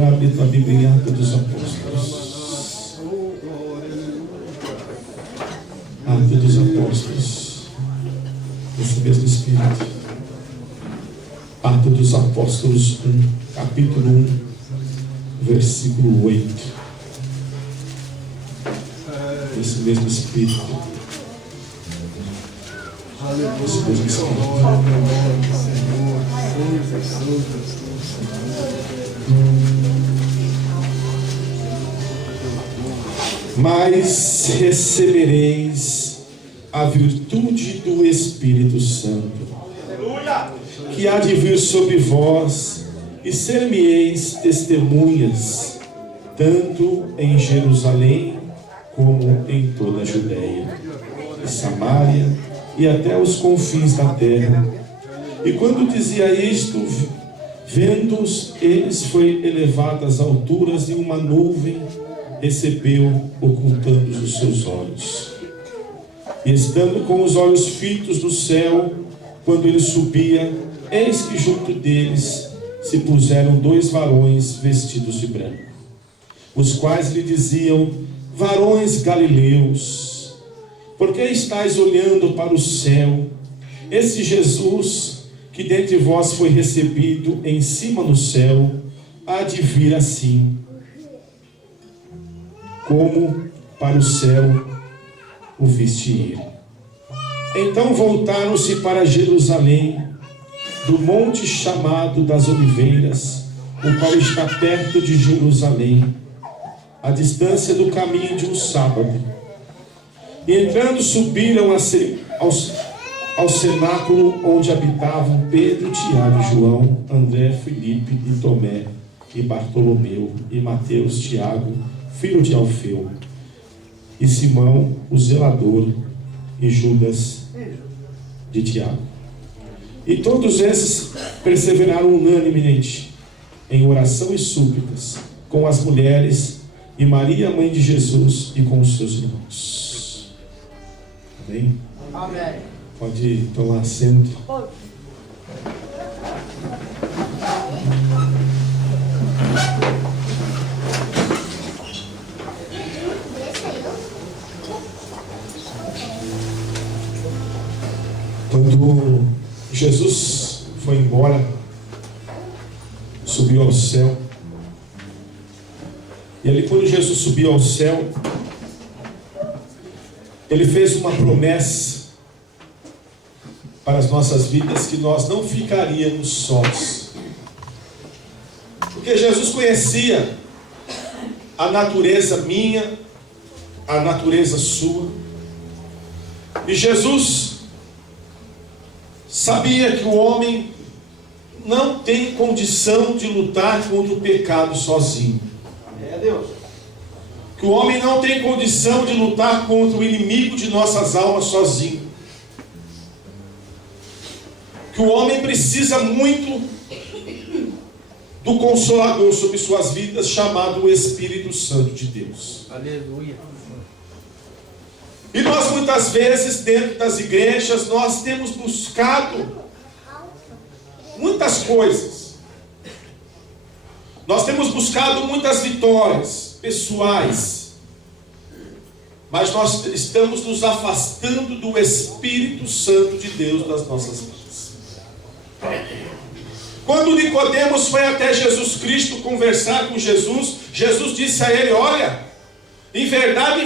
Abre tua Bíblia em Atos dos Apóstolos. Atos dos Apóstolos. Esse mesmo Espírito. Atos dos Apóstolos 1, capítulo 1, versículo 8. Esse mesmo Espírito. Esse mesmo Espírito. Mas recebereis a virtude do Espírito Santo, que há de vir sobre vós, e ser-me-eis testemunhas, tanto em Jerusalém, como em toda a Judeia, e Samaria, e até os confins da terra. E quando dizia isto, vendo-os, eles foi elevado às alturas, e uma nuvem recebeu, ocultando os seus olhos. E estando com os olhos fitos no céu, quando ele subia, eis que junto deles se puseram dois varões vestidos de branco, os quais lhe diziam: varões galileus, por que estáis olhando para o céu? Esse Jesus, que dentre vós foi recebido em cima no céu, há de vir assim, como para o céu o viste ir. Então voltaram-se para Jerusalém, do monte chamado das Oliveiras, o qual está perto de Jerusalém, à distância do caminho de um sábado. E entrando, subiram ao cenáculo, onde habitavam Pedro, Tiago e João, André, Filipe e Tomé, e Bartolomeu, e Mateus, Tiago, filho de Alfeu, e Simão, o zelador, e Judas de Tiago. E todos esses perseveraram unanimemente em oração e súplicas com as mulheres e Maria, mãe de Jesus, e com os seus irmãos. Amém? Amém. Pode tomar assento. Quando Jesus foi embora, subiu ao céu, e ali quando Jesus subiu ao céu, ele fez uma promessa para as nossas vidas, que nós não ficaríamos sós, porque Jesus conhecia a natureza minha, a natureza sua, e Jesus sabia que o homem não tem condição de lutar contra o pecado sozinho. É Deus. Que o homem não tem condição de lutar contra o inimigo de nossas almas sozinho. Que o homem precisa muito do Consolador sobre suas vidas, chamado o Espírito Santo de Deus. Aleluia. E nós muitas vezes, dentro das igrejas, nós temos buscado muitas coisas. Nós temos buscado muitas vitórias pessoais. Mas nós estamos nos afastando do Espírito Santo de Deus das nossas vidas. Quando Nicodemos foi até Jesus Cristo conversar com Jesus, Jesus disse a ele: olha, em verdade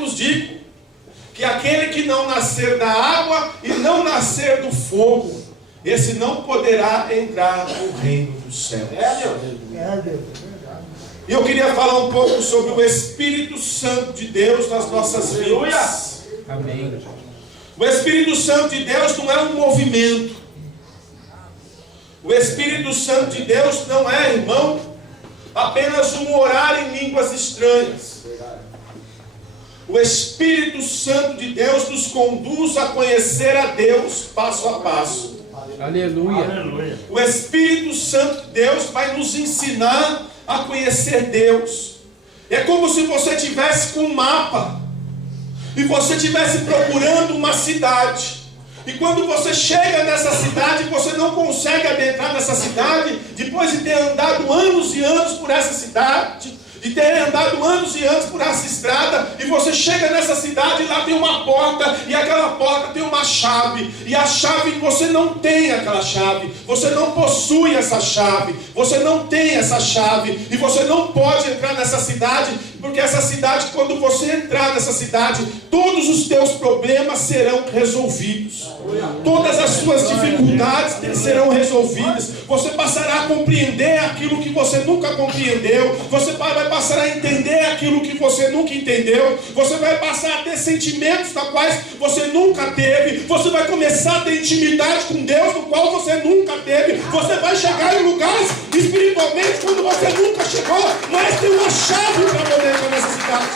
vos digo, que aquele que não nascer da água e não nascer do fogo, esse não poderá entrar no reino dos céus. É Deus. E eu queria falar um pouco sobre o Espírito Santo de Deus nas nossas vidas. Amém. O Espírito Santo de Deus não é um movimento. O Espírito Santo de Deus não é, irmão, apenas um orar em línguas estranhas. O Espírito Santo de Deus nos conduz a conhecer a Deus passo a passo. Aleluia. O Espírito Santo de Deus vai nos ensinar a conhecer Deus. É como se você estivesse com um mapa e você estivesse procurando uma cidade. E quando você chega nessa cidade, você não consegue adentrar nessa cidade, depois de ter andado anos e anos por essa cidade, de ter andado anos e anos por essa estrada, e você chega nessa cidade e lá tem uma porta, e aquela porta tem uma chave, e a chave, você não tem aquela chave, você não possui essa chave, você não tem essa chave, e você não pode entrar nessa cidade, porque essa cidade, quando você entrar nessa cidade, todos os teus problemas serão resolvidos, todas as suas dificuldades serão resolvidas, você passará a compreender aquilo que você nunca compreendeu, você vai passar a entender aquilo que você nunca entendeu, você vai passar a ter sentimentos da quais você nunca teve, você vai começar a ter intimidade com Deus no qual você nunca teve, você vai chegar em lugares espiritualmente quando você nunca chegou, mas tem uma chave para poder entrar nessa cidade,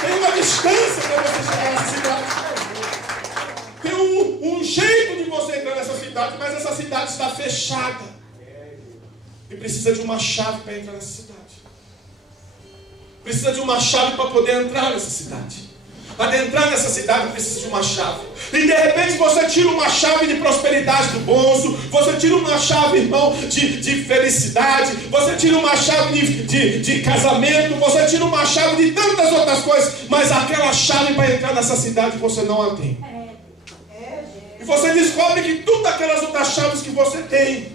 tem uma distância para você chegar nessa cidade, tem um jeito de você entrar nessa cidade, mas essa cidade está fechada. E precisa de uma chave para entrar nessa cidade. Precisa de uma chave para poder entrar nessa cidade. Adentrar nessa cidade precisa de uma chave. E de repente você tira uma chave de prosperidade do bolso, você tira uma chave, irmão, de felicidade, você tira uma chave de casamento, você tira uma chave de tantas outras coisas, mas aquela chave para entrar nessa cidade você não a tem. E você descobre que todas aquelas outras chaves que você tem,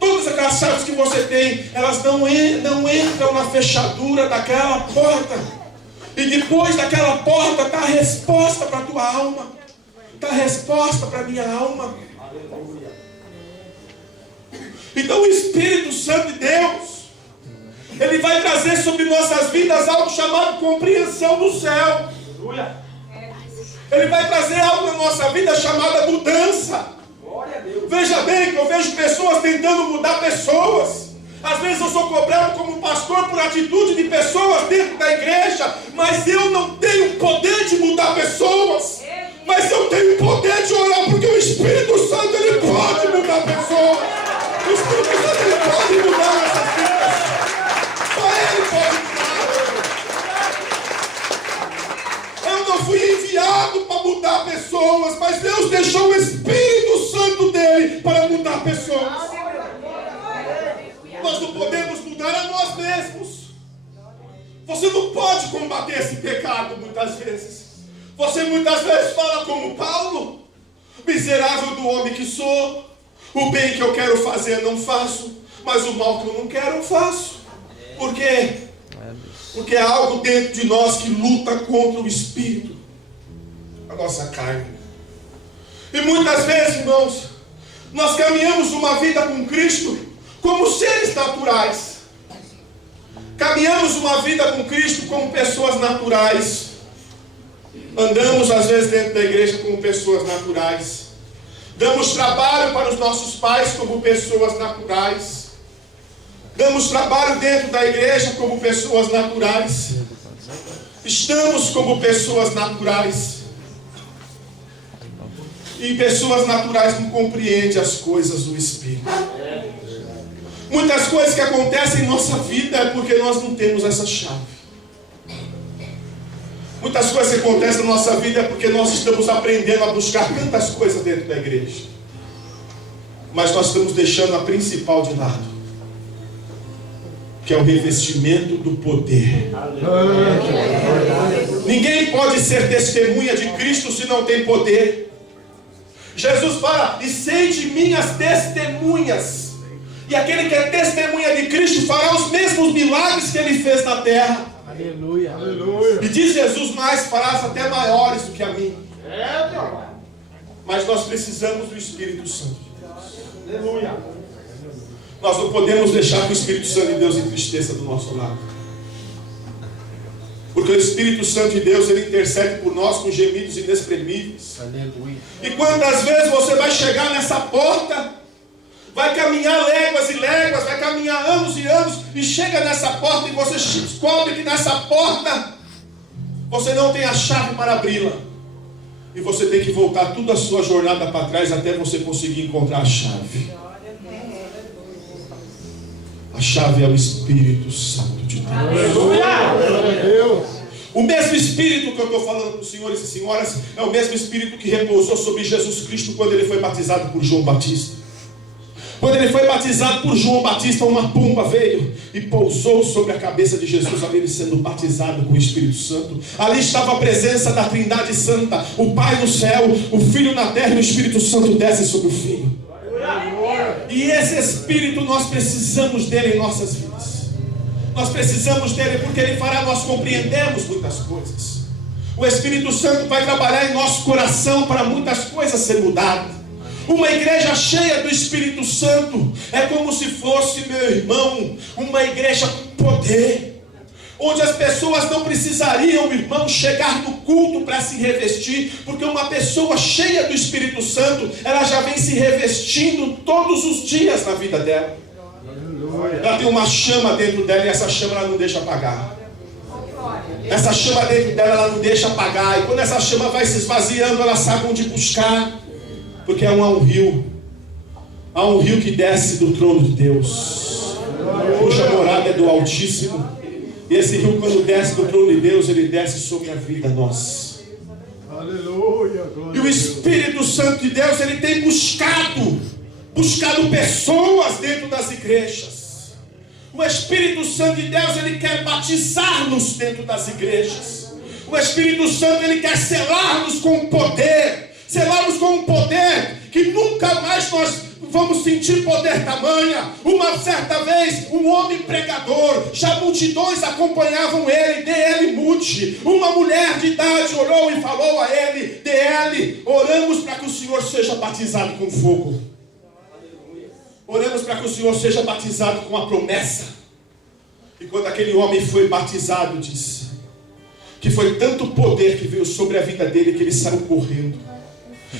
todas aquelas chaves que você tem, elas não entram na fechadura daquela porta. E depois daquela porta está a resposta para a tua alma. Está a resposta para a minha alma. Então o Espírito Santo de Deus, Ele vai trazer sobre nossas vidas algo chamado compreensão do céu. Ele vai trazer algo na nossa vida chamada mudança. Veja bem que eu vejo pessoas tentando mudar pessoas. Às vezes eu sou cobrado como pastor por atitude de pessoas dentro da igreja, mas eu não tenho poder de mudar pessoas. Mas eu tenho poder de orar, porque o Espírito Santo, ele pode mudar pessoas. O Espírito Santo, ele pode mudar essas vidas. Só ele pode mudar. Eu não fui enviado para mudar pessoas, mas Deus deixou o Espírito Santo dele para mudar pessoas. Nós não podemos mudar a nós mesmos. Você não pode combater esse pecado muitas vezes. Você muitas vezes fala como Paulo: miserável do homem que sou, o bem que eu quero fazer não faço, mas o mal que eu não quero eu faço. Por quê? Porque há algo dentro de nós que luta contra o Espírito, a nossa carne. E muitas vezes, irmãos, nós caminhamos uma vida com Cristo como seres naturais. Caminhamos uma vida com Cristo como pessoas naturais. Andamos às vezes dentro da igreja como pessoas naturais. Damos trabalho para os nossos pais como pessoas naturais. Damos trabalho dentro da igreja como pessoas naturais. Estamos como pessoas naturais. E pessoas naturais não compreendem as coisas do Espírito. Muitas coisas que acontecem em nossa vida é porque nós não temos essa chave. Muitas coisas que acontecem na nossa vida é porque nós estamos aprendendo a buscar tantas coisas dentro da igreja, mas nós estamos deixando a principal de lado, que é o revestimento do poder. Ninguém pode ser testemunha de Cristo se não tem poder. Jesus fala: e sei de mim as testemunhas. E aquele que é testemunha de Cristo fará os mesmos milagres que ele fez na terra. Aleluia. Aleluia. E diz Jesus: mais farás até maiores do que a mim. Mas nós precisamos do Espírito Santo de Deus. Aleluia. Nós não podemos deixar que o Espírito Santo de Deus entristeça do nosso lado. Porque o Espírito Santo de Deus, ele intercede por nós com gemidos inexprimíveis. Aleluia. E quantas vezes você vai chegar nessa porta, vai caminhar léguas e léguas, vai caminhar anos e anos, e chega nessa porta e você descobre que nessa porta você não tem a chave para abri-la. E você tem que voltar toda a sua jornada para trás até você conseguir encontrar a chave. A chave é o Espírito Santo de Deus. O mesmo Espírito que eu estou falando para os senhores e senhoras é o mesmo Espírito que repousou sobre Jesus Cristo quando ele foi batizado por João Batista. Quando ele foi batizado por João Batista, uma pomba veio e pousou sobre a cabeça de Jesus, ali ele sendo batizado com o Espírito Santo. Ali estava a presença da Trindade Santa, o Pai no céu, o Filho na terra e o Espírito Santo desce sobre o Filho. E esse Espírito nós precisamos dele em nossas vidas. Nós precisamos dele porque ele fará nós compreendermos muitas coisas. O Espírito Santo vai trabalhar em nosso coração para muitas coisas serem mudadas. Uma igreja cheia do Espírito Santo é como se fosse, meu irmão, uma igreja com poder, onde as pessoas não precisariam, irmão, chegar no culto para se revestir, porque uma pessoa cheia do Espírito Santo, ela já vem se revestindo todos os dias na vida dela. Ela tem uma chama dentro dela e essa chama ela não deixa apagar. Essa chama dentro dela ela não deixa apagar. E quando essa chama vai se esvaziando, ela sabe onde buscar. Porque há um rio que desce do trono de Deus, cuja morada é do Altíssimo. E esse rio, quando desce do trono de Deus, ele desce sobre a vida nossa. Aleluia. E o Espírito Santo de Deus, ele tem buscado pessoas dentro das igrejas. O Espírito Santo de Deus, ele quer batizar-nos dentro das igrejas. O Espírito Santo, ele quer selar-nos com poder. Selarmos com um poder que nunca mais nós vamos sentir poder tamanha. Uma certa vez, um homem pregador, já multidões acompanhavam ele, D.L. Moody. Uma mulher de idade olhou e falou a ele: D.L., oramos para que o Senhor seja batizado com fogo. Oramos para que o Senhor seja batizado com a promessa. E quando aquele homem foi batizado, disse que foi tanto poder que veio sobre a vida dele que ele saiu correndo.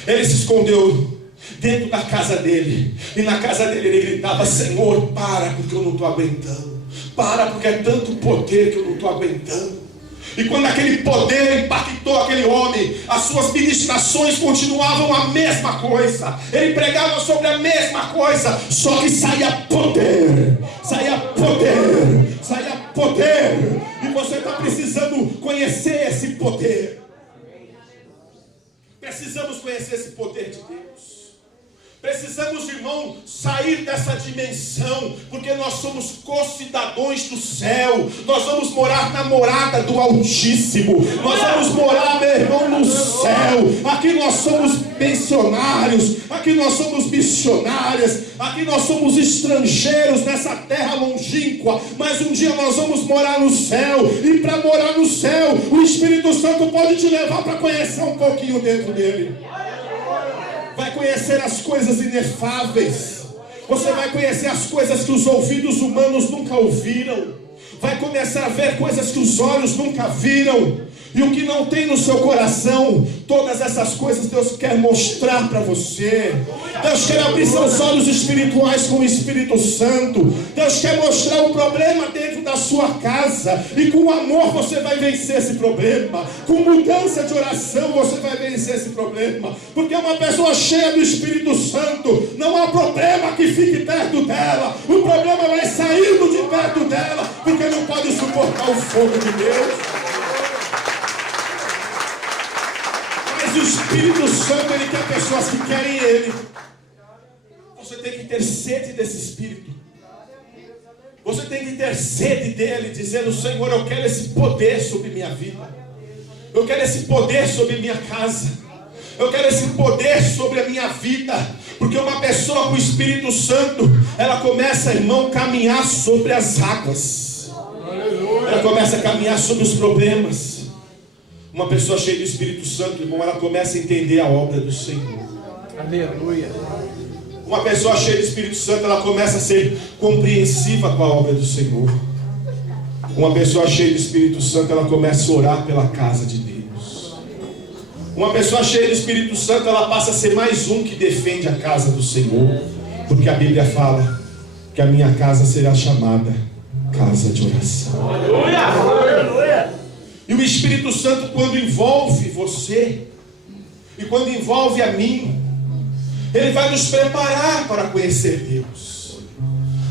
Ele se escondeu dentro da casa dele. E na casa dele ele gritava: Senhor, para, porque eu não estou aguentando. Para, porque é tanto poder que eu não estou aguentando. E quando aquele poder impactou aquele homem, as suas ministrações continuavam a mesma coisa. Ele pregava sobre a mesma coisa, só que saía poder. Saía poder. Saía poder. E você está precisando conhecer esse poder. Precisamos conhecer esse poder de Deus. Precisamos, irmão, sair dessa dimensão, porque nós somos co-cidadãos do céu. Nós vamos morar na morada do Altíssimo. Nós vamos morar, meu irmão, no céu. Aqui nós somos missionários. Aqui nós somos missionárias. Aqui nós somos estrangeiros nessa terra longínqua. Mas um dia nós vamos morar no céu. E para morar no céu, o Espírito Santo pode te levar para conhecer um pouquinho dentro dele. Vai conhecer as coisas inefáveis. Você vai conhecer as coisas que os ouvidos humanos nunca ouviram. Vai começar a ver coisas que os olhos nunca viram. E o que não tem no seu coração, todas essas coisas Deus quer mostrar para você. Deus quer abrir seus olhos espirituais com o Espírito Santo. Deus quer mostrar o problema dentro da sua casa. E com amor você vai vencer esse problema. Com mudança de oração você vai vencer esse problema. Porque uma pessoa cheia do Espírito Santo, não há problema que fique perto dela. O problema vai saindo de perto dela, porque não pode suportar o fogo de Deus. O Espírito Santo, ele quer pessoas que querem ele. Você tem que ter sede desse Espírito. Você tem que ter sede dele, dizendo: Senhor, eu quero esse poder sobre minha vida. Eu quero esse poder sobre minha casa. Eu quero esse poder sobre a minha vida. Porque uma pessoa com o Espírito Santo, ela começa, irmão, a caminhar sobre as águas. Ela começa a caminhar sobre os problemas. Uma pessoa cheia do Espírito Santo, irmão, ela começa a entender a obra do Senhor. Aleluia. Uma pessoa cheia do Espírito Santo, ela começa a ser compreensiva com a obra do Senhor. Uma pessoa cheia do Espírito Santo, ela começa a orar pela casa de Deus. Uma pessoa cheia do Espírito Santo, ela passa a ser mais um que defende a casa do Senhor. Porque a Bíblia fala que a minha casa será chamada casa de oração. Aleluia. Aleluia. E o Espírito Santo, quando envolve você, e quando envolve a mim, ele vai nos preparar para conhecer Deus.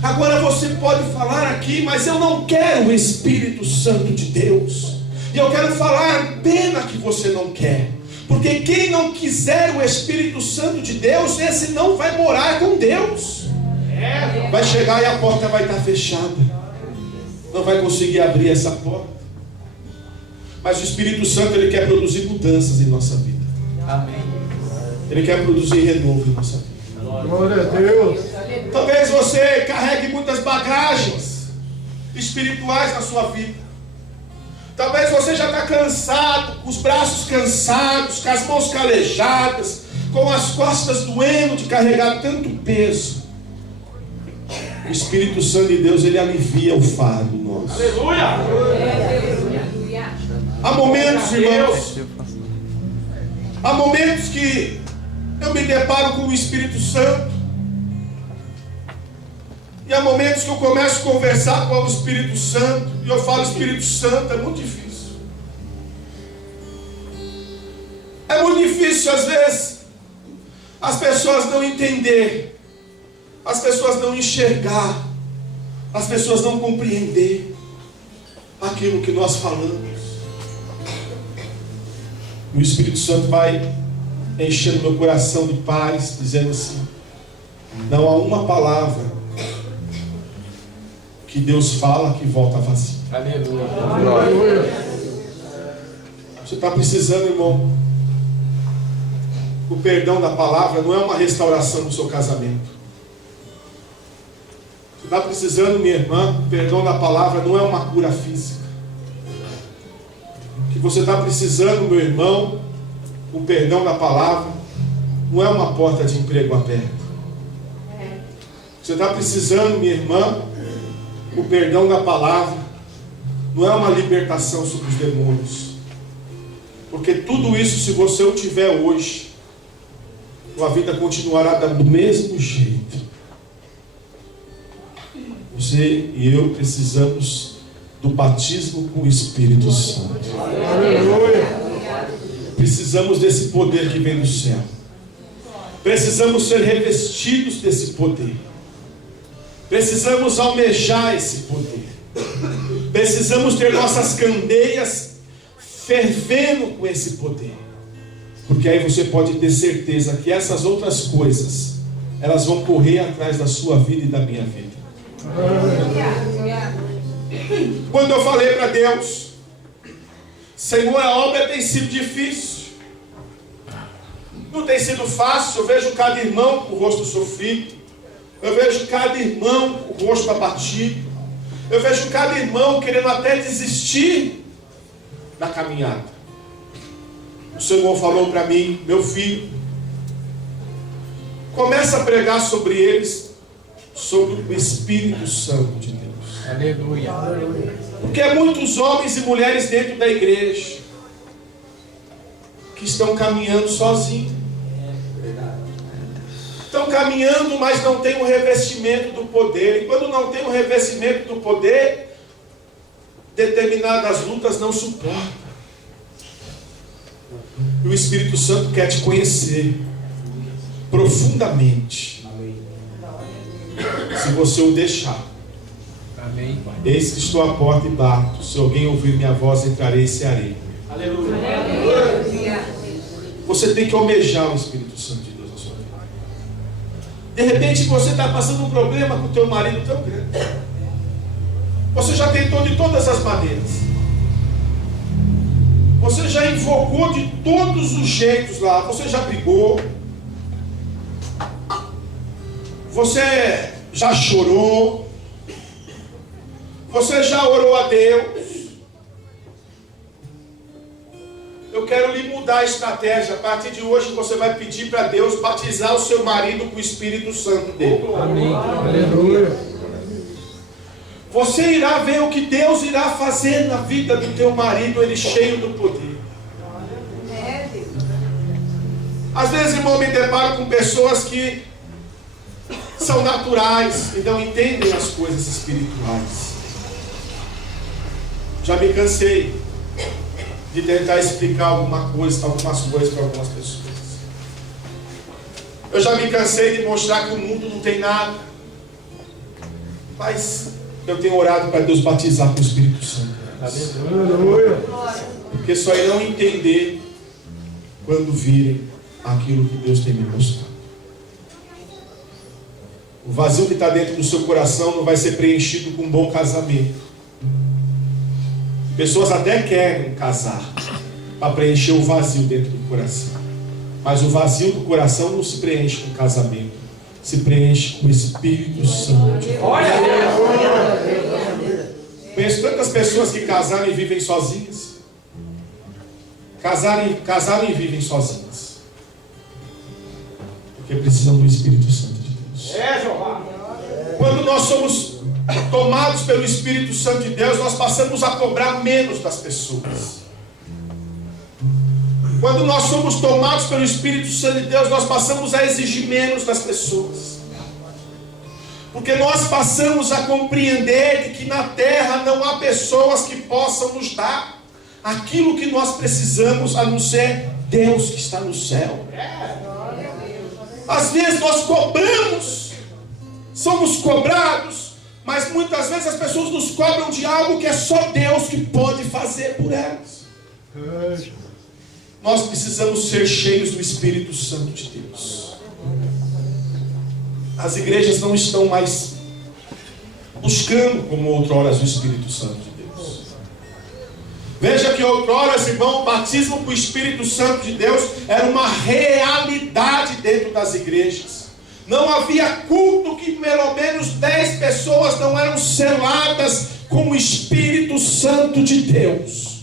Agora você pode falar aqui: mas eu não quero o Espírito Santo de Deus. E eu quero falar, pena que você não quer. Porque quem não quiser o Espírito Santo de Deus, esse não vai morar com Deus. Vai chegar e a porta vai estar fechada. Não vai conseguir abrir essa porta. Mas o Espírito Santo, ele quer produzir mudanças em nossa vida. Amém. Ele quer produzir renovo em nossa vida. Glória a Deus. Talvez você carregue muitas bagagens espirituais na sua vida. Talvez você já está cansado, com os braços cansados, com as mãos calejadas, com as costas doendo de carregar tanto peso. O Espírito Santo de Deus, ele alivia o fardo nosso. Aleluia. Há momentos, irmãos, há momentos que eu me deparo com o Espírito Santo. E há momentos que eu começo a conversar com o Espírito Santo. E eu falo, Espírito Santo, é muito difícil. É muito difícil às vezes as pessoas não entender, as pessoas não enxergar, as pessoas não compreender aquilo que nós falamos. O Espírito Santo vai enchendo meu coração de paz, dizendo assim: não há uma palavra que Deus fala que volta vazio. Aleluia. Você está precisando, irmão. O perdão da palavra não é uma restauração do seu casamento. Você está precisando, minha irmã, o perdão da palavra não é uma cura física. O que você está precisando, meu irmão, o perdão da palavra não é uma porta de emprego aberta. Você está precisando, minha irmã, o perdão da palavra não é uma libertação sobre os demônios. Porque tudo isso, se você o tiver hoje, sua vida continuará do mesmo jeito. Você e eu precisamos do batismo com o Espírito Santo. Precisamos desse poder que vem do céu. Precisamos ser revestidos desse poder. Precisamos almejar esse poder. Precisamos ter nossas candeias fervendo com esse poder. Porque aí você pode ter certeza que essas outras coisas, elas vão correr atrás da sua vida e da minha vida. Quando eu falei para Deus, Senhor, a obra tem sido difícil, não tem sido fácil. Eu vejo cada irmão com o rosto sofrido, eu vejo cada irmão com o rosto abatido, eu vejo cada irmão querendo até desistir da caminhada. O Senhor falou para mim: meu filho, começa a pregar sobre eles, sobre o Espírito Santo de Deus. Aleluia. Porque há muitos homens e mulheres dentro da igreja que estão caminhando sozinhos. Estão caminhando, mas não tem o revestimento do poder. E quando não tem o revestimento do poder, determinadas lutas não suportam. E o Espírito Santo quer te conhecer profundamente. Se você o deixar. Amém. Eis que estou à porta e bato. Se alguém ouvir minha voz, entrarei e cearei. Aleluia. Você tem que almejar o Espírito Santo de Deus na sua vida. De repente você está passando um problema com o teu marido tão grande. Você já tentou de todas as maneiras. Você já invocou de todos os jeitos lá. Você já brigou. Você já chorou. Você já orou a Deus. Eu quero lhe mudar a estratégia. A partir de hoje você vai pedir para Deus batizar o seu marido com o Espírito Santo dele. Amém. Aleluia. Você irá ver o que Deus irá fazer na vida do teu marido, ele cheio do poder. Às vezes, irmão, me deparo com pessoas que são naturais e não entendem as coisas espirituais. Já me cansei de tentar explicar algumas coisas para algumas pessoas. Eu já me cansei de mostrar que o mundo não tem nada. Mas eu tenho orado para Deus batizar com o Espírito Santo. Deus. Aleluia. Porque só irão entender quando virem aquilo que Deus tem me mostrado. O vazio que está dentro do seu coração não vai ser preenchido com um bom casamento. Pessoas até querem casar para preencher o vazio dentro do coração. Mas o vazio do coração não se preenche com casamento. Se preenche com o Espírito Santo de Deus. Conheço tantas pessoas que casaram e vivem sozinhas. Casaram e vivem sozinhas. Porque precisam do Espírito Santo de Deus. Quando nós somos tomados pelo Espírito Santo de Deus, nós passamos a cobrar menos das pessoas. Quando nós somos tomados pelo Espírito Santo de Deus, nós passamos a exigir menos das pessoas. Porque nós passamos a compreender de que na terra não há pessoas que possam nos dar aquilo que nós precisamos, a não ser Deus que está no céu. Às vezes nós cobramos, somos cobrados, mas muitas vezes as pessoas nos cobram de algo que é só Deus que pode fazer por elas. Nós precisamos ser cheios do Espírito Santo de Deus. As igrejas não estão mais buscando como outrora o Espírito Santo de Deus. Veja que outrora, irmão, o batismo com o Espírito Santo de Deus era uma realidade dentro das igrejas. Não havia culto que pelo menos 10 pessoas não eram seladas com o Espírito Santo de Deus.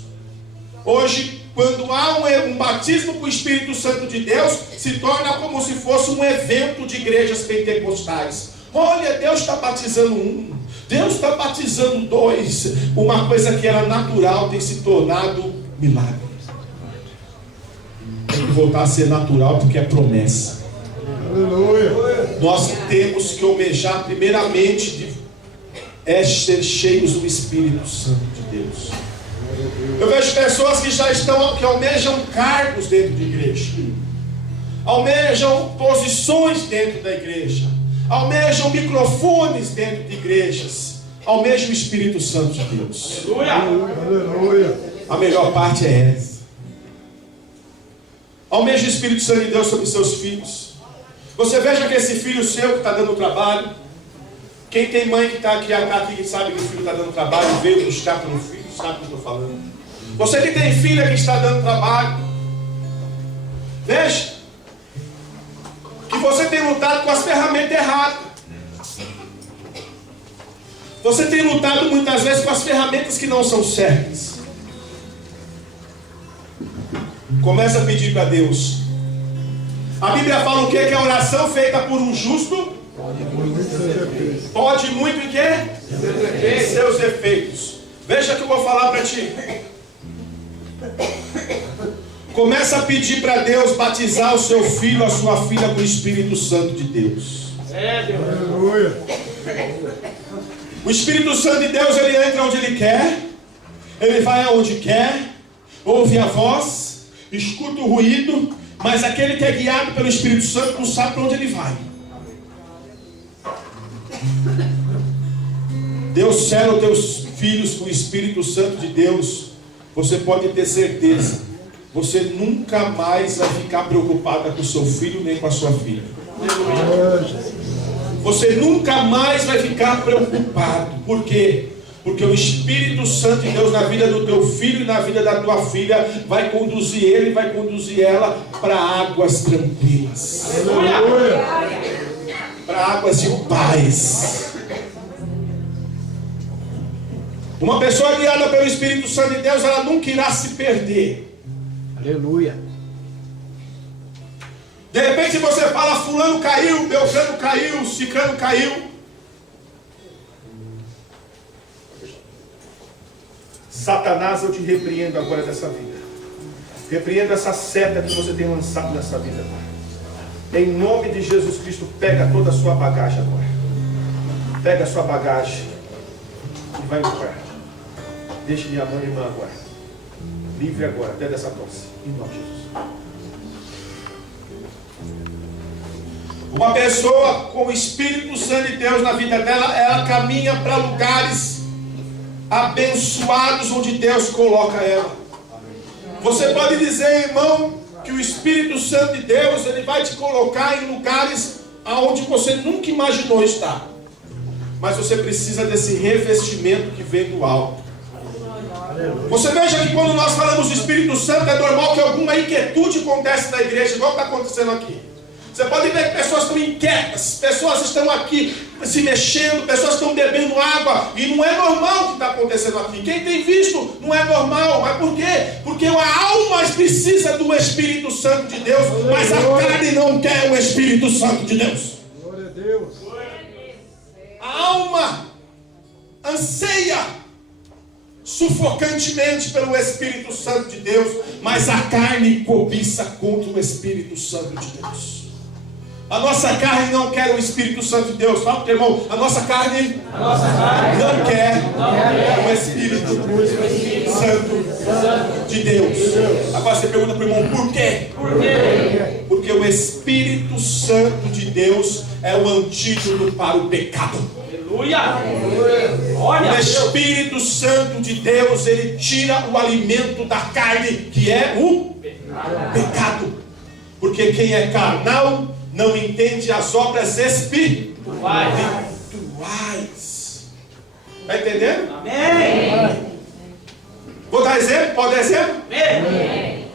Hoje, quando há um batismo com o Espírito Santo de Deus, se torna como se fosse um evento de igrejas pentecostais. Olha, Deus está batizando um, Deus está batizando dois. Uma coisa que era natural tem se tornado milagre. Tem que voltar a ser natural porque é promessa. Aleluia. Nós temos que almejar primeiramente ser cheios do Espírito Santo de Deus. Eu vejo pessoas que almejam cargos dentro de igreja, almejam posições dentro da igreja, almejam microfones dentro de igrejas, almejam o Espírito Santo de Deus. Aleluia. A melhor parte é essa. Almeja o Espírito Santo de Deus sobre seus filhos. Você veja que esse filho seu que está dando trabalho, quem tem mãe que está aqui que sabe que o filho está dando trabalho, veio buscar pelo filho, sabe o que eu estou falando. Você que tem filha que está dando trabalho, veja que você tem lutado com as ferramentas erradas. Você tem lutado muitas vezes com as ferramentas que não são certas. Começa a pedir para Deus. A Bíblia fala o quê? Que a oração feita por um justo pode muito em quê? Em seus efeitos. Veja que eu vou falar para ti. Começa a pedir para Deus batizar o seu filho, a sua filha com o Espírito Santo de Deus. Aleluia. O Espírito Santo de Deus, ele entra onde ele quer, ele vai aonde quer, ouve a voz, escuta o ruído, mas aquele que é guiado pelo Espírito Santo não sabe para onde ele vai. Deus sela os teus filhos com o Espírito Santo de Deus. Você pode ter certeza, você nunca mais vai ficar preocupada com o seu filho nem com a sua filha. Você nunca mais vai ficar preocupado. Por quê? Porque o Espírito Santo de Deus na vida do teu filho e na vida da tua filha vai conduzir ele, vai conduzir ela para águas tranquilas, para águas de paz. Uma pessoa guiada pelo Espírito Santo de Deus, ela nunca irá se perder. Aleluia. De repente você fala, fulano caiu, Beltrano caiu, Cicrano caiu. Satanás, eu te repreendo agora dessa vida. Repreendo essa seta que você tem lançado nessa vida agora. Em nome de Jesus Cristo, pega toda a sua bagagem agora. Pega a sua bagagem e vai embora. Deixe minha mãe e irmã agora. Livre agora, até dessa tosse. Em nome de Jesus. Uma pessoa com o Espírito Santo de Deus na vida dela, ela caminha para lugares abençoados onde Deus coloca ela. Você pode dizer, irmão, que o Espírito Santo de Deus, ele vai te colocar em lugares aonde você nunca imaginou estar. Mas você precisa desse revestimento que vem do alto. Você veja que quando nós falamos do Espírito Santo, é normal que alguma inquietude acontece na igreja, igual está acontecendo aqui. Você pode ver que pessoas estão inquietas, pessoas estão aqui se mexendo, pessoas estão bebendo água, e não é normal o que está acontecendo aqui. Quem tem visto não é normal. Mas por quê? Porque a alma precisa do Espírito Santo de Deus, mas a carne não quer o Espírito Santo de Deus. Glória a Deus. A alma anseia sufocantemente pelo Espírito Santo de Deus, mas a carne cobiça contra o Espírito Santo de Deus. A nossa carne não quer o Espírito Santo de Deus. Fala para o teu irmão, a nossa carne não quer o Espírito Santo de Deus. Agora você pergunta para o irmão, por quê? Porque o Espírito Santo de Deus é o antídoto para o pecado. O Espírito Santo de Deus, ele tira o alimento da carne, que é o pecado. Porque quem é carnal não entende as obras espirituais. Está entendendo? Amém. Vou dar exemplo? Pode dar exemplo? Amém.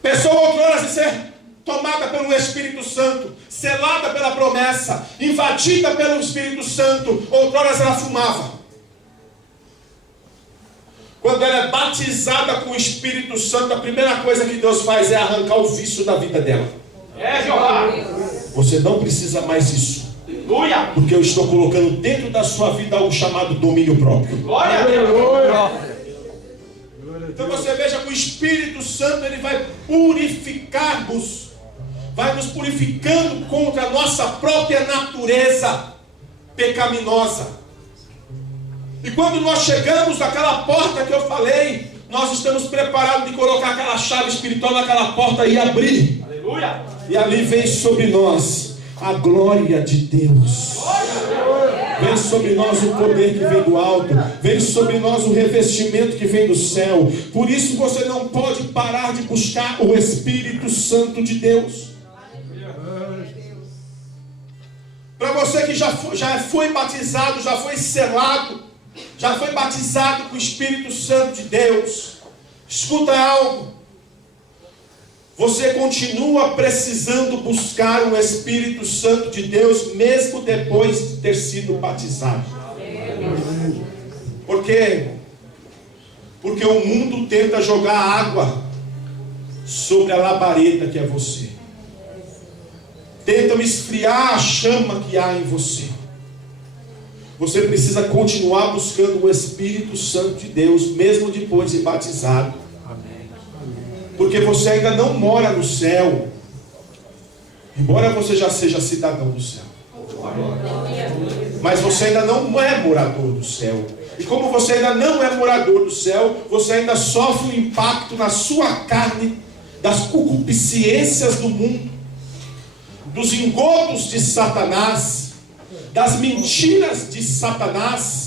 Pessoa outrora de ser tomada pelo Espírito Santo, selada pela promessa, invadida pelo Espírito Santo. Outrora ela fumava. Quando ela é batizada com o Espírito Santo, a primeira coisa que Deus faz é arrancar o vício da vida dela. Você não precisa mais disso. Porque eu estou colocando dentro da sua vida algo chamado domínio próprio. Glória a Deus. Então você veja que o Espírito Santo, ele vai purificar-nos, vai nos purificando contra a nossa própria natureza pecaminosa. E quando nós chegamos naquela porta que eu falei, nós estamos preparados de colocar aquela chave espiritual naquela porta e abrir. Aleluia. E ali vem sobre nós a glória de Deus. Vem sobre nós o poder que vem do alto. Vem sobre nós o revestimento que vem do céu. Por isso você não pode parar de buscar o Espírito Santo de Deus. Para você que já foi batizado, já foi selado, já foi batizado com o Espírito Santo de Deus, escuta algo. Você continua precisando buscar o Espírito Santo de Deus, mesmo depois de ter sido batizado. Por quê? Porque o mundo tenta jogar água sobre a labareda que é você. Tentam esfriar a chama que há em você. Você precisa continuar buscando o Espírito Santo de Deus, mesmo depois de batizado. Porque você ainda não mora no céu, embora você já seja cidadão do céu. Mas você ainda não é morador do céu. E como você ainda não é morador do céu, você ainda sofre o impacto na sua carne das concupiscências do mundo, dos engodos de Satanás, das mentiras de Satanás.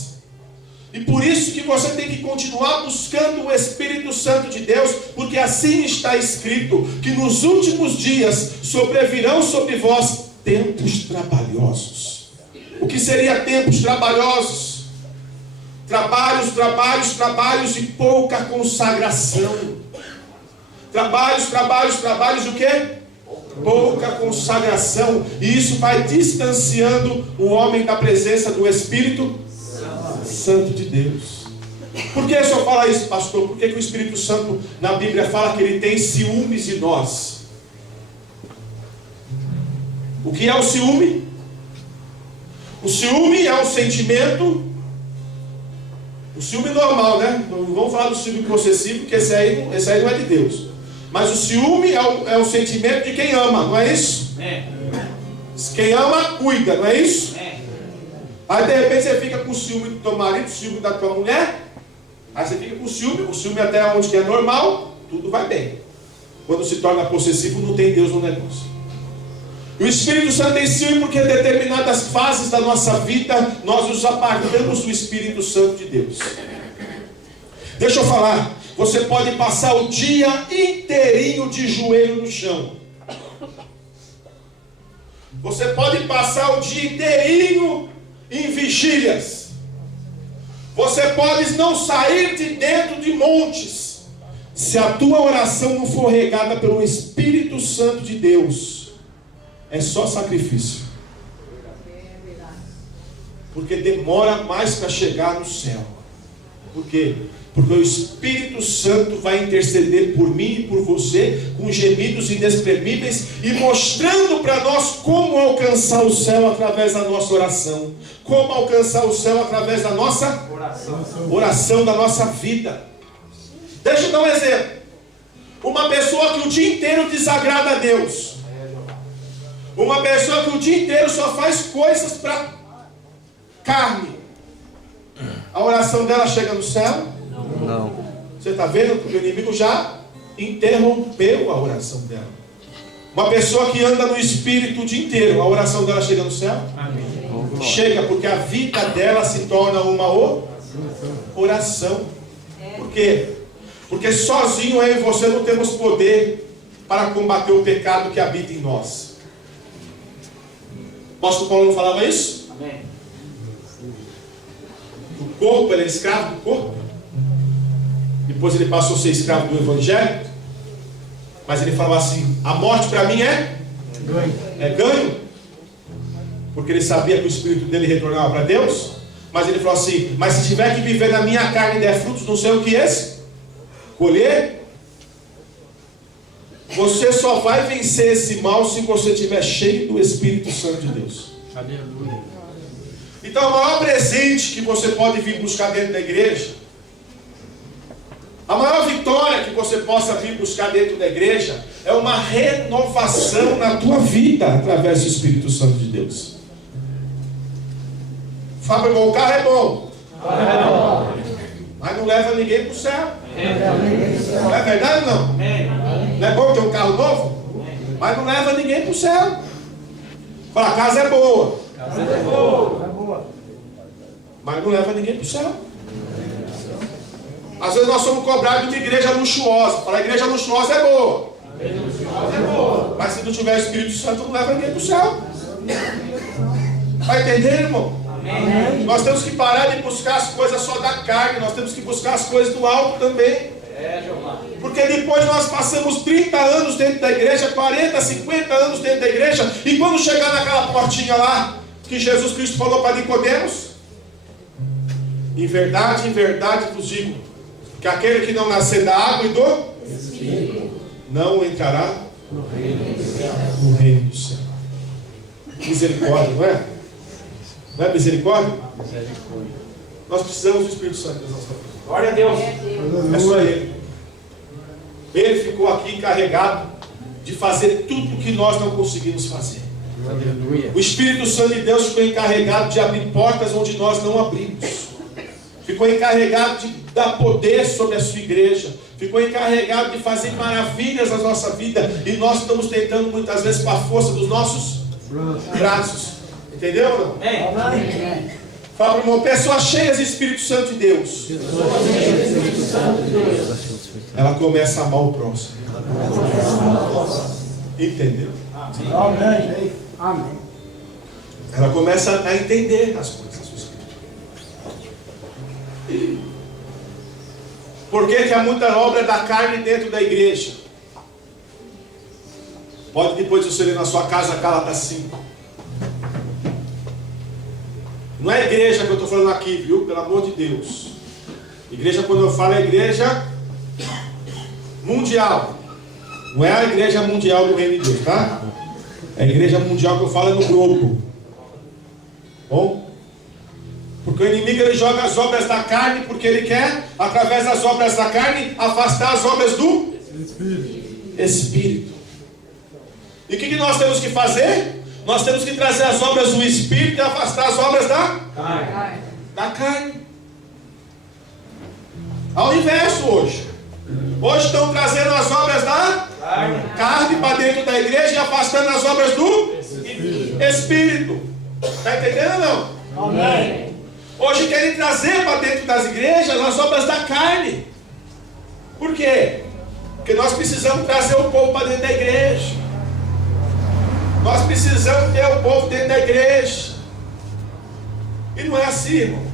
E por isso que você tem que continuar buscando o Espírito Santo de Deus, porque assim está escrito, que nos últimos dias sobrevirão sobre vós tempos trabalhosos. O que seria tempos trabalhosos? Trabalhos e pouca consagração. Trabalhos o quê? Pouca consagração. E isso vai distanciando o homem da presença do Espírito Santo de Deus. Por que o senhor fala isso, pastor? Por que o Espírito Santo na Bíblia fala que ele tem ciúmes de nós? O que é o ciúme? O ciúme é um sentimento. O ciúme normal, né? Não vamos falar do ciúme possessivo, porque esse aí não é de Deus. Mas o ciúme é o sentimento de quem ama, não é isso? Quem ama, cuida, não é isso? Aí de repente você fica com o ciúme do teu marido, o ciúme da tua mulher. Aí você fica com o ciúme até onde que é normal, tudo vai bem. Quando se torna possessivo, não tem Deus no negócio. O Espírito Santo ensina porque em determinadas fases da nossa vida nós nos apartamos do Espírito Santo de Deus. Deixa eu falar, você pode passar o dia inteirinho de joelho no chão. Você pode passar o dia inteirinho em vigílias. Você pode não sair de dentro de montes. Se a tua oração não for regada pelo Espírito Santo de Deus, é só sacrifício. Porque demora mais para chegar no céu. Por quê? Porque o Espírito Santo vai interceder por mim e por você com gemidos inexprimíveis e mostrando para nós como alcançar o céu através da nossa oração. Como alcançar o céu através da nossa oração da nossa vida. Deixa eu dar um exemplo. Uma pessoa que o dia inteiro desagrada a Deus. Uma pessoa que o dia inteiro só faz coisas para carne. A oração dela chega no céu? Não. Você está vendo que o inimigo já interrompeu a oração dela. Uma pessoa que anda no Espírito o dia inteiro, a oração dela chega no céu? Amém. Chega, porque a vida dela se torna uma oração. Por quê? Porque sozinho eu e você não temos poder para combater o pecado que habita em nós. O apóstolo Paulo não falava isso? Amém. O corpo, ele é escravo do corpo. Depois ele passou a ser escravo do Evangelho. Mas ele falava assim: a morte para mim é ganho. Porque ele sabia que o espírito dele retornava para Deus. Mas ele falou assim: mas se tiver que viver na minha carne e der frutos, não sei o que é esse, colher. Você só vai vencer esse mal se você estiver cheio do Espírito Santo de Deus. Aleluia. Então o maior presente que você pode vir buscar dentro da igreja, a maior vitória que você possa vir buscar dentro da igreja, é uma renovação na tua vida através do Espírito Santo de Deus. Fábio, irmão, o carro é bom, mas não leva ninguém para o céu. Não é verdade ou não? Não é bom ter um carro novo? Mas não leva ninguém para o céu. Fala, a casa é boa. Mas não leva ninguém para o céu. Às vezes nós somos cobrados de igreja luxuosa. Fala, a igreja luxuosa é boa. Mas se não tiver o Espírito Santo, não leva ninguém para o céu. Vai entender, irmão? Amém. Nós temos que parar de buscar as coisas só da carne. Nós temos que buscar as coisas do alto também. Porque depois nós passamos 30 anos dentro da igreja, 40, 50 anos dentro da igreja, e quando chegar naquela portinha lá que Jesus Cristo falou para Nicodemos, em verdade vos digo, que aquele que não nascer da água e do Espírito não entrará no reino do céu. Misericórdia, não é? Não é misericórdia? Nós precisamos do Espírito Santo na nossa vida. Glória a Deus. É só Ele. Ele ficou aqui encarregado de fazer tudo o que nós não conseguimos fazer. Aleluia. O Espírito Santo de Deus ficou encarregado de abrir portas onde nós não abrimos. Ficou encarregado de dar poder sobre a sua igreja. Ficou encarregado de fazer maravilhas na nossa vida. E nós estamos tentando muitas vezes com a força dos nossos braços. Entendeu ou não? Amém. Fala para o irmão, pessoas cheias de Espírito Santo de Deus. Ela começa a amar o próximo. Entendeu? Amém. Amém. Ela começa a entender as coisas do Espírito. Por que há muita obra da carne dentro da igreja? Pode depois você ler na sua casa Gálatas 5. Não é igreja que eu estou falando aqui, viu? Pelo amor de Deus. Igreja, quando eu falo, é igreja mundial. Não é a igreja mundial do reino de Deus, tá? É a igreja mundial que eu falo é no globo. Bom? Porque o inimigo ele joga as obras da carne, porque ele quer, através das obras da carne, afastar as obras do Espírito. E o que nós temos que fazer? Nós temos que trazer as obras do Espírito e afastar as obras da carne. Ao inverso hoje. Hoje estão trazendo as obras da carne para dentro da igreja e afastando as obras do Espírito. Está entendendo ou não? Amém. Hoje querem trazer para dentro das igrejas as obras da carne. Por quê? Porque nós precisamos trazer o povo para dentro da igreja. Nós precisamos ter o povo dentro da igreja. E não é assim, irmão.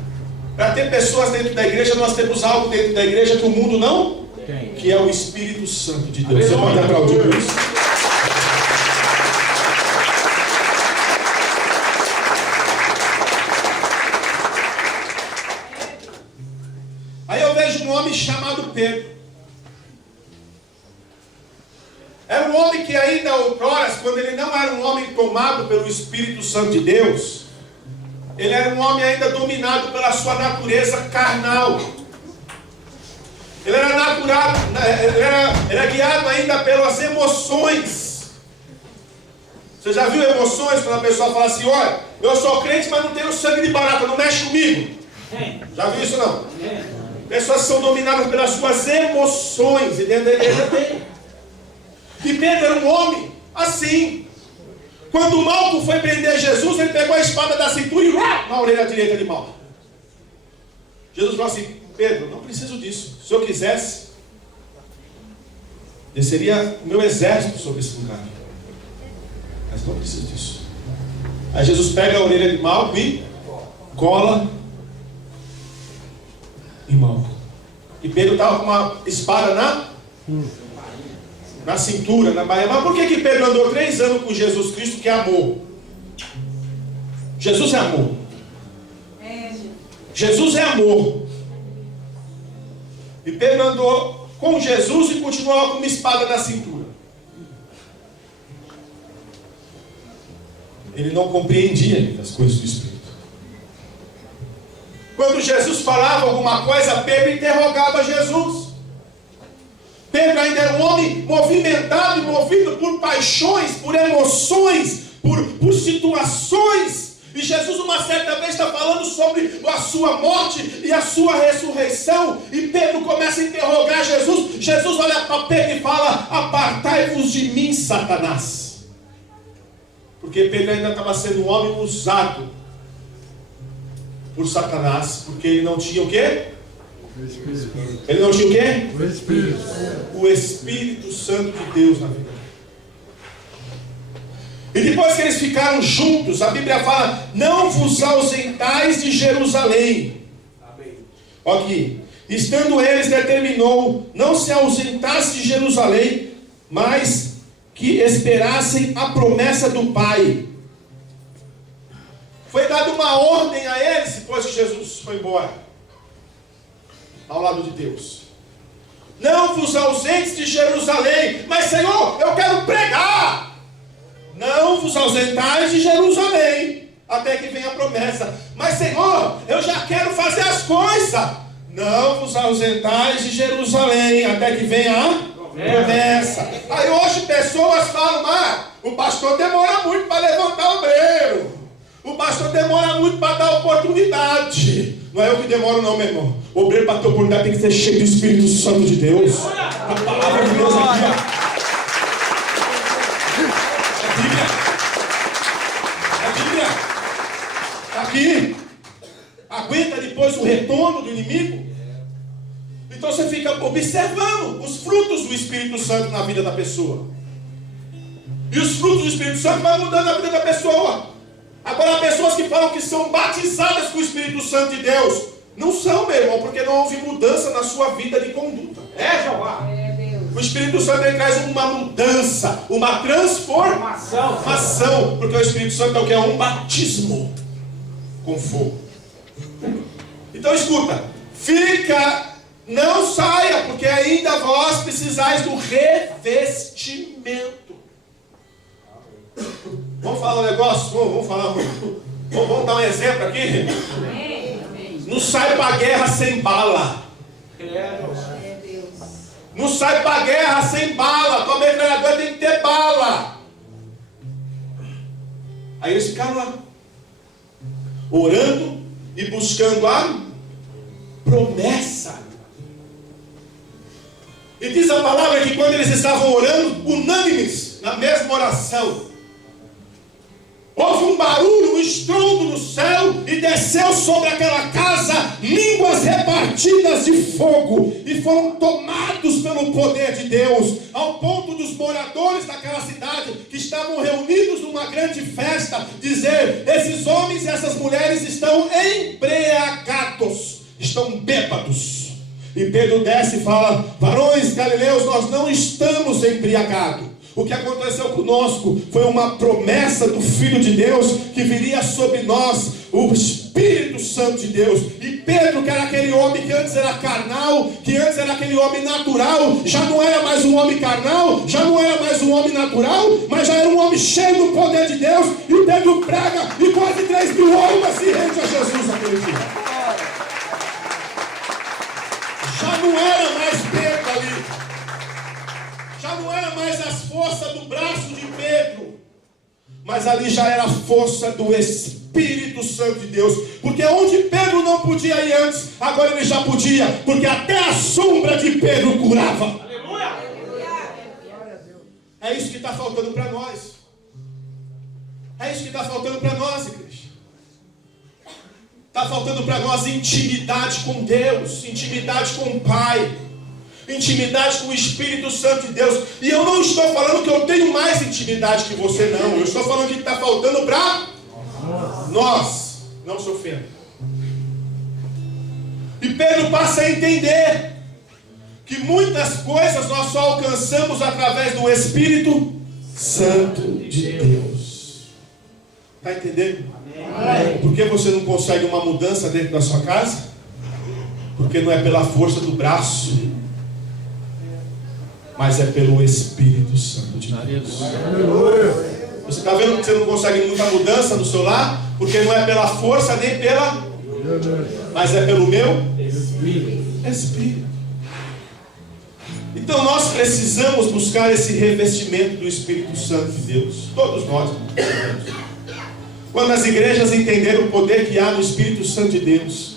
Para ter pessoas dentro da igreja, nós temos algo dentro da igreja que o mundo não tem, que é o Espírito Santo de Deus. Você pode aplaudir por isso? Aí eu vejo um homem chamado Pedro. Era um homem que ainda outrora, quando ele não era um homem tomado pelo Espírito Santo de Deus, ele era um homem ainda dominado pela sua natureza carnal. Ele era natural, era guiado ainda pelas emoções. Você já viu emoções quando a pessoa fala assim: olha, eu sou crente, mas não tenho sangue de barata, não mexe comigo? Já viu isso não? Pessoas são dominadas pelas suas emoções, e dentro da igreja tem. E Pedro era um homem assim. Quando Malco foi prender Jesus, ele pegou a espada da cintura e na orelha direita de Malco. Jesus falou assim: Pedro, não preciso disso. Se eu quisesse, desceria o meu exército sobre esse lugar. Mas não preciso disso. Aí Jesus pega a orelha de Malco e cola em Malco. E Pedro estava com uma espada na cintura, na barriga. Mas por que Pedro andou 3 anos com Jesus Cristo, que é amor? Jesus é amor. Jesus é amor. E Pedro andou com Jesus e continuava com uma espada na cintura. Ele não compreendia as coisas do Espírito. Quando Jesus falava alguma coisa, Pedro interrogava Jesus. Pedro ainda era um homem movimentado e movido por paixões, por emoções, por situações. E Jesus uma certa vez está falando sobre a sua morte e a sua ressurreição. E Pedro começa a interrogar Jesus. Jesus olha para Pedro e fala: apartai-vos de mim, Satanás. Porque Pedro ainda estava sendo um homem usado por Satanás. Porque ele não tinha o quê? Ele não tinha o quê? O Espírito. O Espírito Santo de Deus na vida. E depois que eles ficaram juntos, a Bíblia fala: não vos ausentais de Jerusalém. Aqui, estando eles, determinou não se ausentasse de Jerusalém, mas que esperassem a promessa do Pai. Foi dada uma ordem a eles depois que Jesus foi embora ao lado de Deus. Não vos ausentes de Jerusalém. Mas Senhor, eu quero pregar. Não vos ausentais de Jerusalém até que venha a promessa. Mas Senhor, eu já quero fazer as coisas. Não vos ausentais de Jerusalém até que venha a promessa. Aí hoje pessoas falam: o pastor demora muito para levantar o obreiro. O pastor demora muito para dar oportunidade. Não é eu que demoro não, meu irmão. O obreiro para ter oportunidade tem que ser cheio do Espírito Santo de Deus. A palavra de Deus aqui, ó. É Bíblia. Está aqui. Aguenta depois o retorno do inimigo. Então você fica observando os frutos do Espírito Santo na vida da pessoa. E os frutos do Espírito Santo vão mudando a vida da pessoa. Agora, pessoas que falam que são batizadas com o Espírito Santo de Deus, não são, meu irmão, porque não houve mudança na sua vida de conduta. Jeová. O Espírito Santo ele traz uma mudança, uma transformação. Porque o Espírito Santo é o que? É um batismo com fogo. Então escuta, não saia, porque ainda vós precisais do revestimento. Vamos falar um negócio? Vamos dar um exemplo aqui? Não sai para a guerra sem bala. Não sai para a guerra sem bala. Tua metralhadora tem que ter bala. Aí eles ficaram lá, orando e buscando a promessa. E diz a palavra que quando eles estavam orando, unânimes, na mesma oração, houve um barulho, um estrondo no céu, e desceu sobre aquela casa línguas repartidas de fogo, e foram tomados pelo poder de Deus, ao ponto dos moradores daquela cidade, que estavam reunidos numa grande festa, dizer: esses homens e essas mulheres estão embriagados, estão bêbados. E Pedro desce e fala: varões galileus, nós não estamos embriagados. O que aconteceu conosco foi uma promessa do Filho de Deus, que viria sobre nós o Espírito Santo de Deus. E Pedro, que era aquele homem que antes era carnal, que antes era aquele homem natural, já não era mais um homem carnal, já não era mais um homem natural, mas já era um homem cheio do poder de Deus. E Pedro prega, e quase 3.000 almas se rendem a Jesus naquele dia. Já não era mais Pedro ali, já não era mais as forças do braço de Pedro, mas ali já era a força do Espírito Santo de Deus. Porque onde Pedro não podia ir antes, agora ele já podia, porque até a sombra de Pedro curava. Aleluia! É isso que está faltando para nós. É isso que está faltando para nós, igreja. Está faltando para nós intimidade com Deus, intimidade com o Pai, intimidade com o Espírito Santo de Deus. E eu não estou falando que eu tenho mais intimidade que você, não. Eu estou falando que está faltando para nós. Não se ofenda. E Pedro passa a entender que muitas coisas nós só alcançamos através do Espírito Santo de Deus. Está entendendo? Amém. Por que você não consegue uma mudança dentro da sua casa? Porque não é pela força do braço, mas é pelo Espírito Santo de Deus. Você está vendo que você não consegue muita mudança no seu lar? Porque não é pela força nem pela, mas é pelo meu Espírito. Então nós precisamos buscar esse revestimento do Espírito Santo de Deus. Todos nós. Quando as igrejas entenderem o poder que há no Espírito Santo de Deus,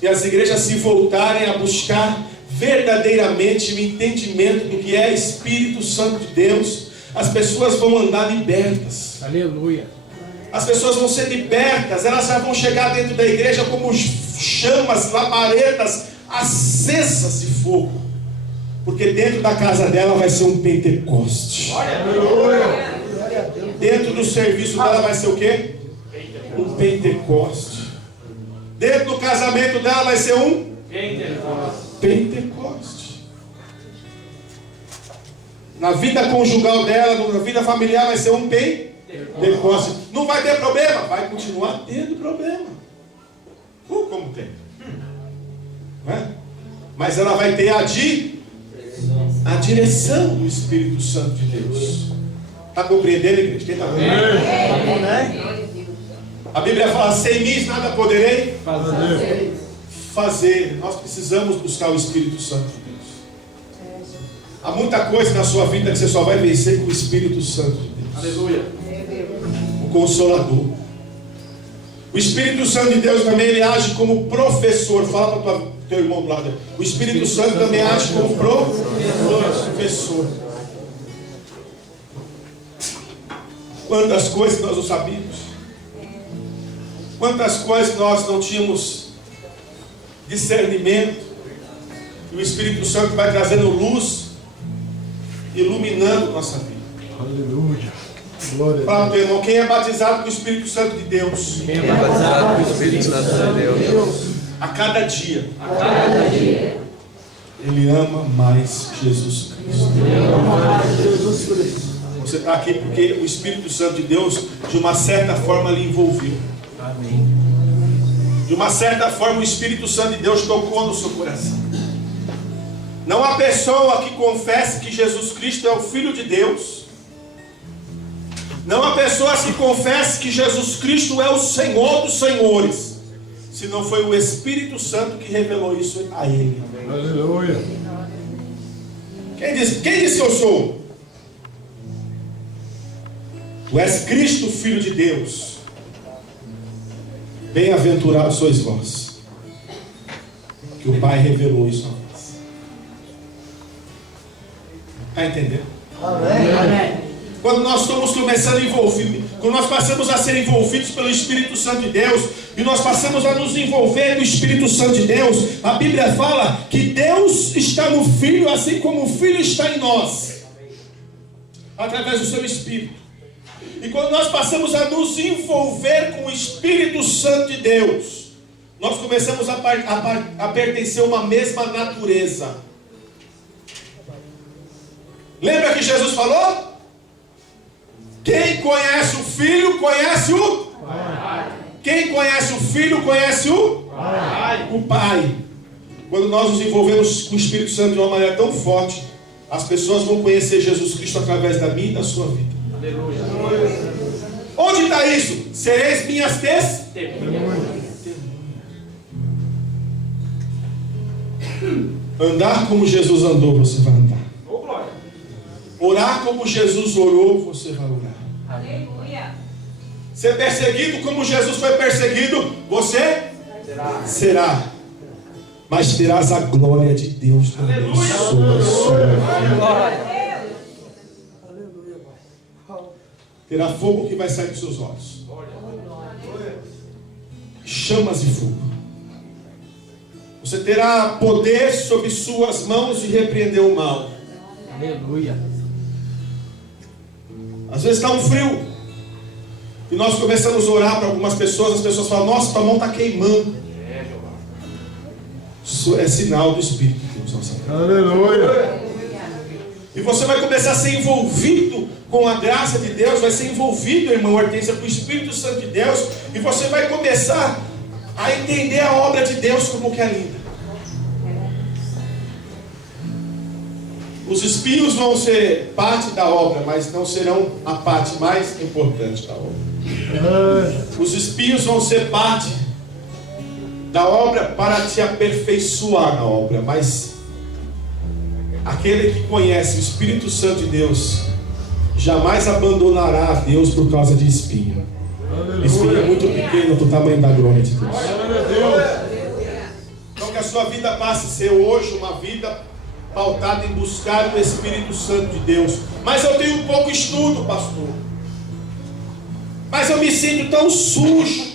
e as igrejas se voltarem a buscar verdadeiramente o entendimento do que é Espírito Santo de Deus, as pessoas vão andar libertas. Aleluia. As pessoas vão ser libertas, elas já vão chegar dentro da igreja como chamas, labaredas acesas de fogo, porque dentro da casa dela vai ser um Pentecoste. Aleluia. Dentro do serviço dela vai ser o quê? Um Pentecoste. Dentro do casamento dela vai ser um Pentecoste. Na vida conjugal dela, na vida familiar vai ser um Pentecoste. Não vai ter problema? Vai continuar tendo problema. Como tem? Não é? Mas ela vai ter a direção do Espírito Santo de Deus. Está compreendendo, igreja? Quem está compreendendo? A Bíblia fala: sem mim nada poderei fazer. Nós precisamos buscar o Espírito Santo de Deus. Há muita coisa na sua vida que você só vai vencer com o Espírito Santo de Deus. Aleluia. O Consolador. O Espírito Santo de Deus também ele age como professor. Fala para o teu irmão do lado. O Espírito Santo também age como professor. Quantas coisas nós não sabíamos. Quantas coisas nós não tínhamos discernimento. E o Espírito Santo vai trazendo luz, iluminando nossa vida. Aleluia. Glória. Fala para o irmão: quem é batizado com o Espírito Santo de Deus? Quem é batizado com o Espírito Santo de Deus? A cada dia. Ele ama mais Jesus Cristo. Você está aqui porque o Espírito Santo de Deus, de uma certa forma, lhe envolveu. Amém. De uma certa forma, o Espírito Santo de Deus tocou no seu coração. Não há pessoa que confesse que Jesus Cristo é o Filho de Deus. Não há pessoa que confesse que Jesus Cristo é o Senhor dos Senhores, se não foi o Espírito Santo que revelou isso a ele. Aleluia. Quem disse que eu sou? Tu és Cristo, Filho de Deus. Bem-aventurados sois vós, que o Pai revelou isso a vós. Está entendendo? Amém. Quando nós estamos começando a envolver, quando nós passamos a ser envolvidos pelo Espírito Santo de Deus, e nós passamos a nos envolver no Espírito Santo de Deus, a Bíblia fala que Deus está no Filho, assim como o Filho está em nós, através do seu Espírito. E quando nós passamos a nos envolver com o Espírito Santo de Deus, nós começamos a pertencer a uma mesma natureza. Lembra que Jesus falou? Quem conhece o Filho, conhece o Pai. Quem conhece o Filho, conhece o Pai. O Pai. Quando nós nos envolvemos com o Espírito Santo de uma maneira tão forte, as pessoas vão conhecer Jesus Cristo através da minha e da sua vida. Aleluia. Onde está isso? Sereis minhas testemunhas. Andar como Jesus andou, você vai andar. Orar como Jesus orou, você vai orar. Aleluia. Ser perseguido como Jesus foi perseguido, você será. Mas terás a glória de Deus também sobre a sua vida. Terá fogo que vai sair dos seus olhos. Chamas de fogo. Você terá poder sobre suas mãos de repreender o mal. Aleluia. Às vezes está um frio. E nós começamos a orar para algumas pessoas. As pessoas falam: nossa, tua mão está queimando. Isso é sinal do Espírito de Deus. Nossa. Aleluia. E você vai começar a ser envolvido com a graça de Deus. Vai ser envolvido, irmão Hortência, com o Espírito Santo de Deus. E você vai começar a entender a obra de Deus como que é linda. Os espinhos vão ser parte da obra, mas não serão a parte mais importante da obra. Os espinhos vão ser parte da obra para te aperfeiçoar na obra, mas aquele que conhece o Espírito Santo de Deus jamais abandonará a Deus por causa de espinho. Espinho é muito pequeno para o tamanho da glória de Deus. Então que a sua vida passe a ser hoje uma vida pautada em buscar o Espírito Santo de Deus. Mas eu tenho pouco estudo, pastor. Mas eu me sinto tão sujo.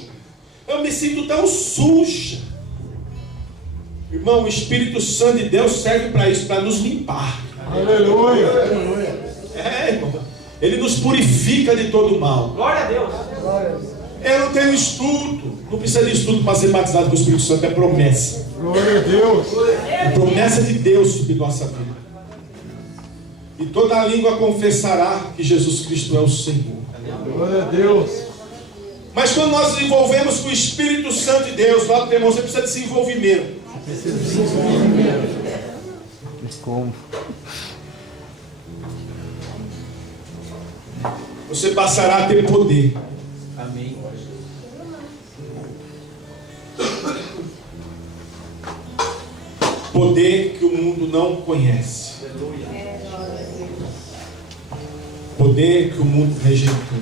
Eu me sinto tão suja. Irmão, o Espírito Santo de Deus serve para isso, para nos limpar. Aleluia. É, irmão. Ele nos purifica de todo mal. Glória a Deus. Eu não tenho estudo. Não precisa de estudo para ser batizado com o Espírito Santo. É promessa. Glória a Deus. É promessa de Deus sobre nossa vida. E toda a língua confessará que Jesus Cristo é o Senhor. Glória a Deus. Mas quando nós nos envolvemos com o Espírito Santo de Deus, lá do irmão, você precisa desse envolvimento. Como? Você passará a ter poder. Amém. Poder que o mundo não conhece. Poder que o mundo rejeitou.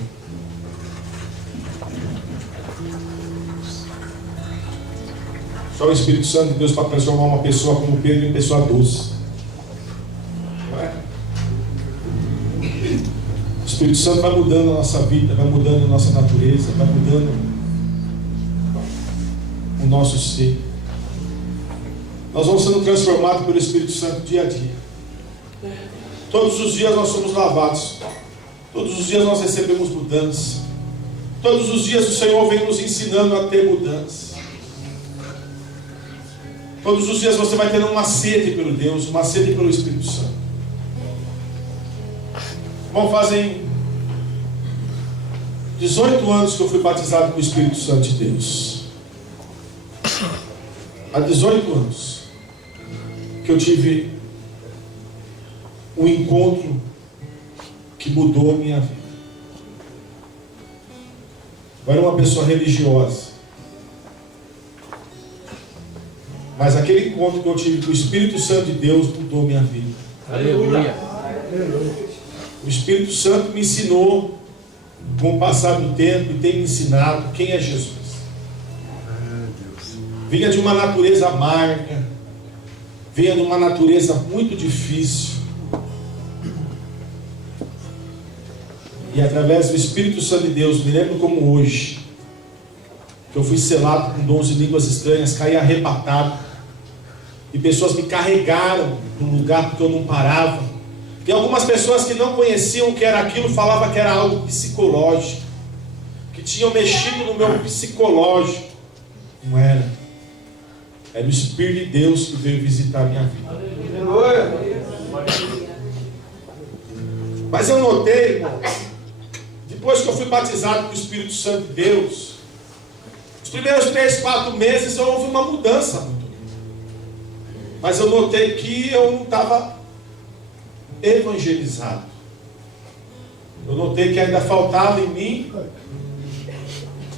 Só o Espírito Santo de Deus para transformar uma pessoa como Pedro em pessoa doce. Não é? O Espírito Santo vai mudando a nossa vida, vai mudando a nossa natureza, vai mudando o nosso ser. Nós vamos sendo transformados pelo Espírito Santo dia a dia. Todos os dias nós somos lavados. Todos os dias nós recebemos mudança. Todos os dias o Senhor vem nos ensinando a ter mudança. Todos os dias você vai tendo uma sede pelo Deus, uma sede pelo Espírito Santo. Bom, fazem 18 anos que eu fui batizado com o Espírito Santo de Deus. Há 18 anos que eu tive um encontro que mudou a minha vida. Eu era uma pessoa religiosa, mas aquele encontro que eu tive com o Espírito Santo de Deus mudou a minha vida. Aleluia. O Espírito Santo me ensinou, com o passar do tempo, e tem me ensinado quem é Jesus. Vinha de uma natureza amarga, vinha de uma natureza muito difícil. E através do Espírito Santo de Deus, me lembro como hoje, que eu fui selado com dons de línguas estranhas, caí arrebatado, e pessoas me carregaram para um lugar porque eu não parava. E algumas pessoas que não conheciam o que era aquilo, falavam que era algo psicológico, que tinham mexido no meu psicológico. Não era. Era o Espírito de Deus que veio visitar a minha vida. Mas eu notei, irmão, depois que eu fui batizado com o Espírito Santo de Deus, os primeiros 3, 4 meses houve uma mudança muito grande. Mas eu notei que eu não estava evangelizado. Eu notei que ainda faltava em mim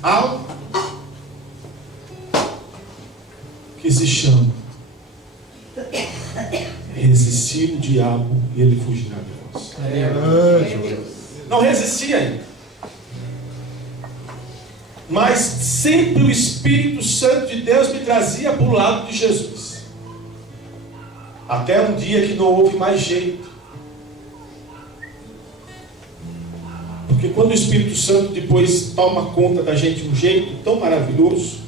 algo que se chama resistir o diabo e ele fugirá de vós. Não resistia ainda, mas sempre o Espírito Santo de Deus me trazia para o lado de Jesus, até um dia que não houve mais jeito. Porque quando o Espírito Santo depois toma conta da gente de um jeito tão maravilhoso,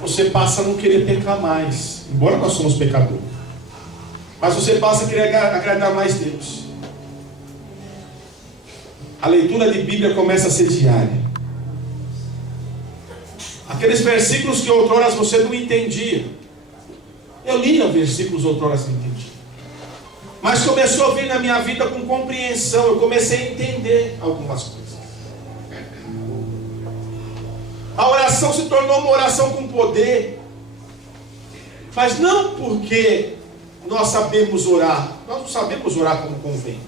você passa a não querer pecar mais, embora nós somos pecadores, mas você passa a querer agradar mais Deus. A leitura de Bíblia começa a ser diária. Aqueles versículos que outrora você não entendia, eu lia versículos outrora não entendia, mas começou a vir na minha vida com compreensão. Eu comecei a entender algumas coisas. A oração se tornou uma oração com poder, mas não porque nós sabemos orar, nós não sabemos orar como convém,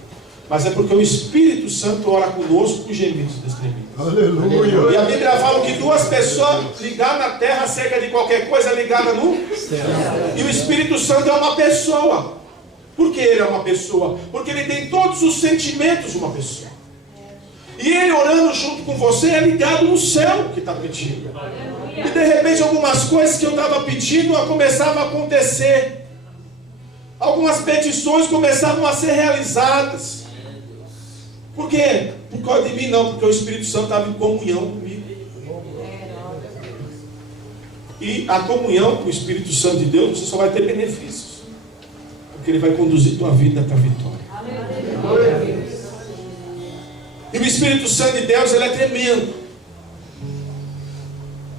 mas é porque o Espírito Santo ora conosco com gemidos despremidos. Aleluia. E a Bíblia fala que 2 pessoas ligadas na terra acerca de qualquer coisa ligada no céu. E o Espírito Santo é uma pessoa. Por que ele é uma pessoa? Porque ele tem todos os sentimentos de uma pessoa. E ele orando junto com você é ligado no céu que está pedindo. E de repente algumas coisas que eu estava pedindo começavam a acontecer. Algumas petições começavam a ser realizadas. Por quê? Por causa de mim não, porque o Espírito Santo estava em comunhão comigo. E a comunhão com o Espírito Santo de Deus, você só vai ter benefícios, porque ele vai conduzir tua vida para a vitória. E o Espírito Santo de Deus, ele é tremendo.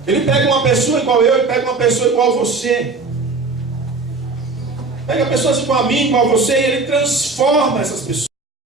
Ele pega uma pessoa igual eu, ele pega uma pessoa igual a você, pega pessoas igual a mim, igual a você, e ele transforma essas pessoas.